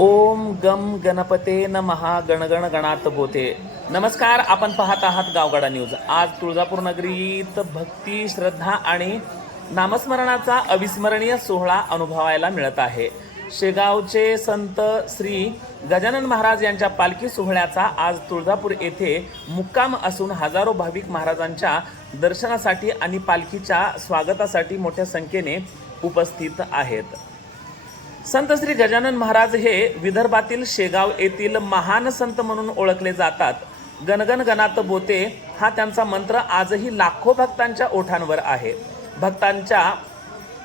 ओम गम गणपते नमः गणगण गणात बोते. नमस्कार, आपण पाहत आहात गावगाडा न्यूज. आज तुळजापूर नगरीत भक्ती, श्रद्धा आणि नामस्मरणाचा अविस्मरणीय सोहळा अनुभवायला मिळत आहे. शेगावचे संत श्री गजानन महाराज यांच्या पालखी सोहळ्याचा आज तुळजापूर येथे मुक्काम असून हजारो भाविक महाराजांच्या दर्शनासाठी आणि पालखीच्या स्वागतासाठी मोठ्या संख्येने उपस्थित आहेत. संत श्री गजानन महाराज हे विदर्भातील शेगाव येथील महान संत म्हणून ओळखले जातात. गणगण गणात बोते हा त्यांचा मंत्र आजही लाखो भक्तांच्या ओठांवर आहे. भक्तांच्या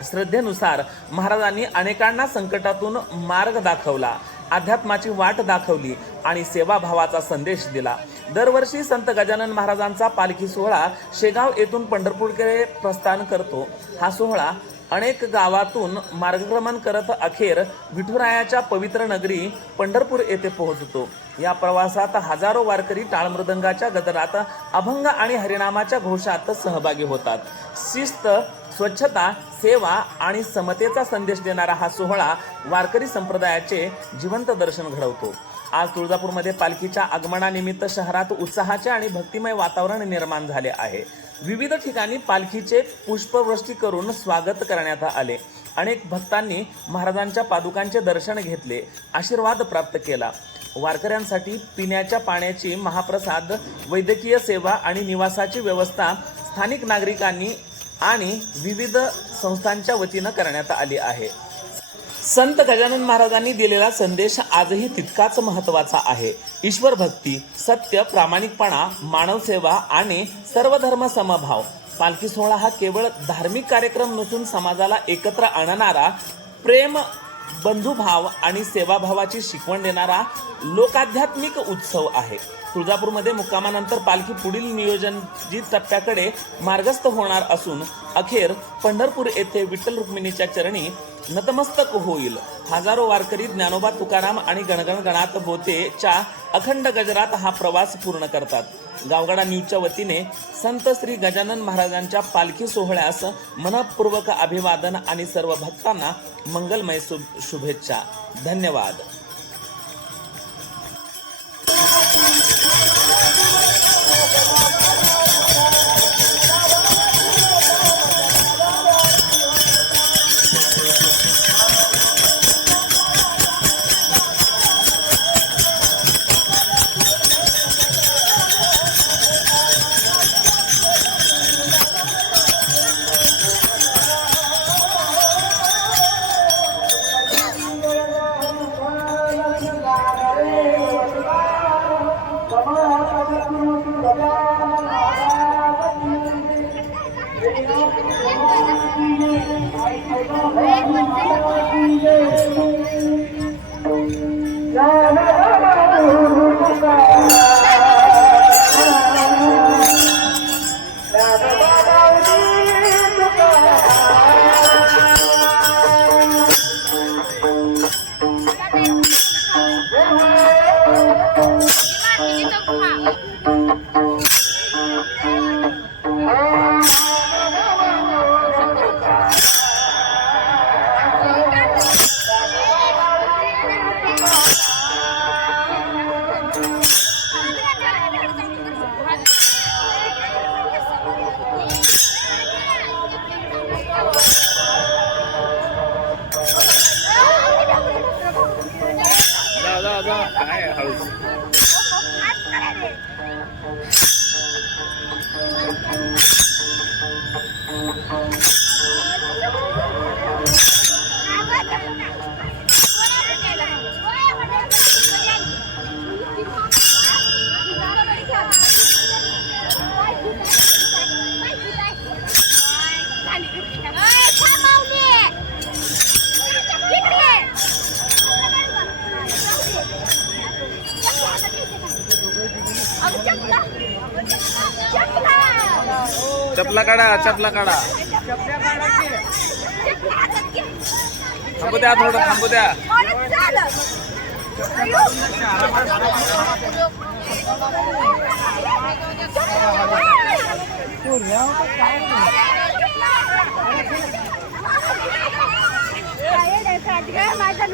श्रद्धेनुसार महाराजांनी अनेकांना संकटातून मार्ग दाखवला, अध्यात्माची वाट दाखवली आणि सेवाभावाचा संदेश दिला. दरवर्षी संत गजानन महाराजांचा पालखी सोहळा शेगाव येथून पंढरपूरकडे प्रस्थान करतो. हा सोहळा अनेक गावातून मार्गक्रमण करत अखेर विठुरायाच्या पवित्र नगरी पंढरपूर येथे पोहोचतो. या प्रवासात हजारो वारकरी टाळमृदंगाच्या गजरात, अभंग आणि हरिनामाच्या घोषात सहभागी होतात. शिस्त, स्वच्छता, सेवा आणि समतेचा संदेश देणारा हा सोहळा वारकरी संप्रदायाचे जिवंत दर्शन घडवतो. आज तुळजापूरमध्ये पालखीच्या आगमनानिमित्त शहरात उत्साहाचे आणि भक्तिमय वातावरण निर्माण झाले आहे. विविध ठिकाणी पालखीचे पुष्पवृष्टी करून स्वागत करण्यात आले. अनेक भक्तांनी महाराजांच्या पादुकांचे दर्शन घेतले, आशीर्वाद प्राप्त केला. वारकऱ्यांसाठी पिण्याच्या पाण्याची, महाप्रसाद, वैद्यकीय सेवा आणि निवासाची व्यवस्था स्थानिक नागरिकांनी आणि विविध संस्थांच्या वतीनं करण्यात आली आहे. संत गजानन महाराजांनी दिलेला संदेश आजही तितकाच महत्त्वाचा आहे. ईश्वर भक्ती, सत्य, प्रामाणिकपणा, मानवसेवा आणि सर्वधर्म समभाव. पालखी सोहळा हा केवळ धार्मिक कार्यक्रम नसून समाजाला एकत्र आणणारा, प्रेम, बंधुभाव आणि सेवाभावाची शिकवण देणारा लोकाध्यात्मिक उत्सव आहे. तुळजापूरमध्ये मुक्कामानंतर पालखी पुढील नियोजनजित टप्प्याकडे मार्गस्थ होणार असून अखेर पंढरपूर येथे विठ्ठल रुक्मिणीच्या चरणी नतमस्तक होईल. हजारो वारकरी ज्ञानोबा तुकाराम आणि गणगण गणात बोतेच्या अखंड गजरात हा प्रवास पूर्ण करतात. गावगाडा न्यूजच्या वतीने संत श्री गजानन महाराजांच्या पालखी सोहळ्यास मनपूर्वक अभिवादन आणि सर्व भक्तांना मंगलमय शुभेच्छा. धन्यवाद. काय हळूच चपला काढा, चपला काढा. थांबू द्या, थोडं थांबू द्या. माझ्या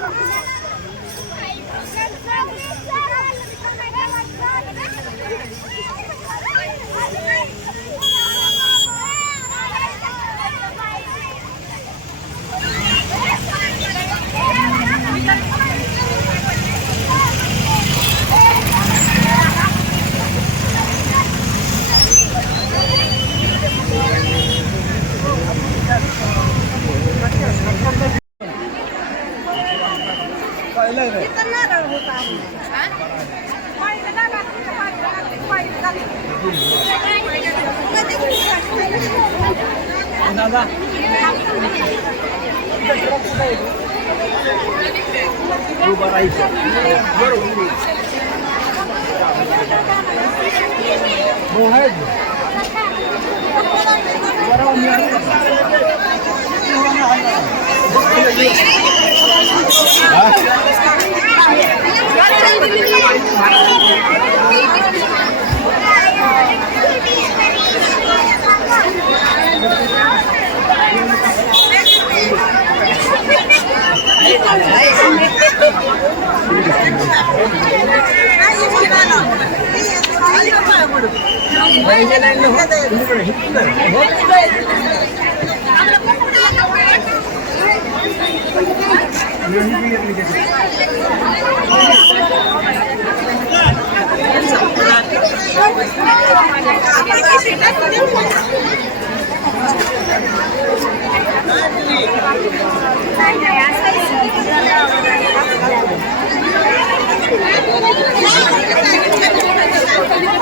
इथं नारळ होता दादा उभं राहायचं हो आहे